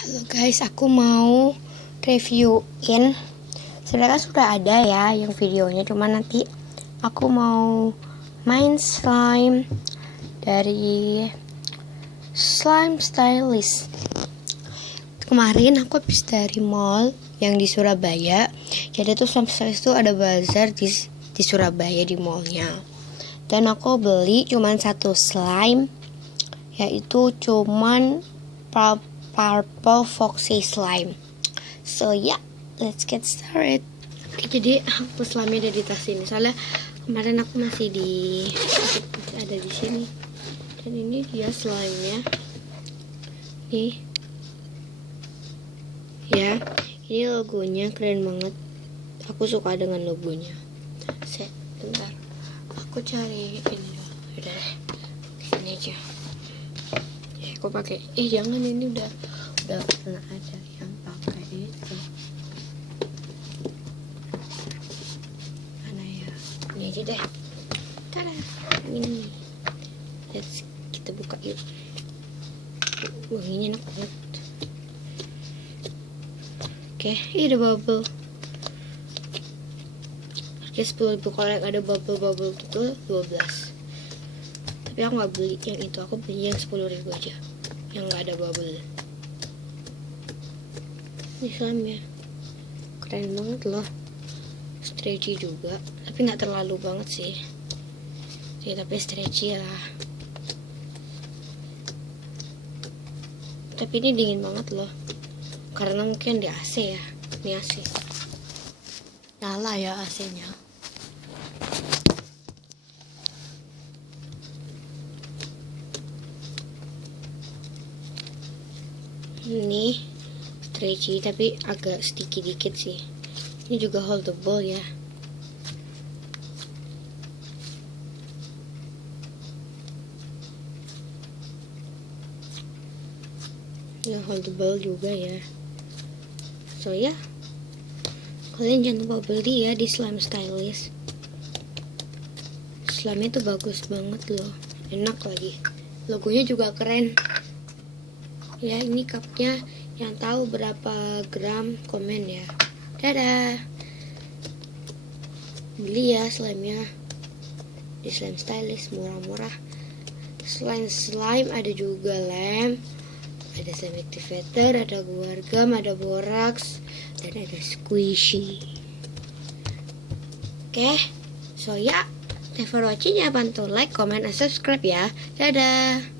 Halo guys, aku mau reviewin. Sebenarnya sudah ada ya yang videonya, cuma nanti aku mau main slime dari Slime Stylist. Kemarin aku habis dari mall yang di Surabaya. Jadi tuh Slime Stylist tuh ada bazar di Surabaya di mallnya. Dan aku beli cuman satu slime, yaitu cuman Purple Foxy Slime. So yeah, let's get started. Oke, jadi aku slime ada di tas ini. Soalnya kemarin aku masih ada di sini. Dan ini dia slime-nya. Nih. Ya, ini logonya keren banget. Aku suka dengan logonya. Bentar. Aku cari ini dulu. Udah deh. Ini aja. Aku pakai jangan, ini udah pernah ada yang pakai itu. Mana ya? Ini aja deh. Tada, ini. Kita buka yuk. Wanginya enak banget. Oke, ini ada bubble. Harga 10.000, kalau yang ada bubble itu 12. Tapi aku nggak beli yang itu, aku beli yang 10.000 aja, yang nggak ada bubble. Ini slime ya, keren banget loh, stretchy juga, tapi nggak terlalu banget sih. Ya, tapi stretchy lah. Tapi ini dingin banget loh, karena mungkin di AC ya. Ini AC, nyala ya AC-nya. Ini stretchy tapi agak sticky dikit sih. Ini juga holdable ya. Ini holdable juga ya. So ya, kalian jangan lupa beli ya di Slime Stylist. Slime itu bagus banget loh, enak lagi. Logonya juga keren. Ya, ini cupnya, yang tahu berapa gram komen ya. Dadah. Beli ya slime-nya di Slime Stylist, murah-murah. Selain slime ada juga lem, ada slime activator, ada guar gum, ada borax, dan ada squishy. Oke, so ya, thanks for watching ya. Bantu like, comment, and subscribe ya. Dadah.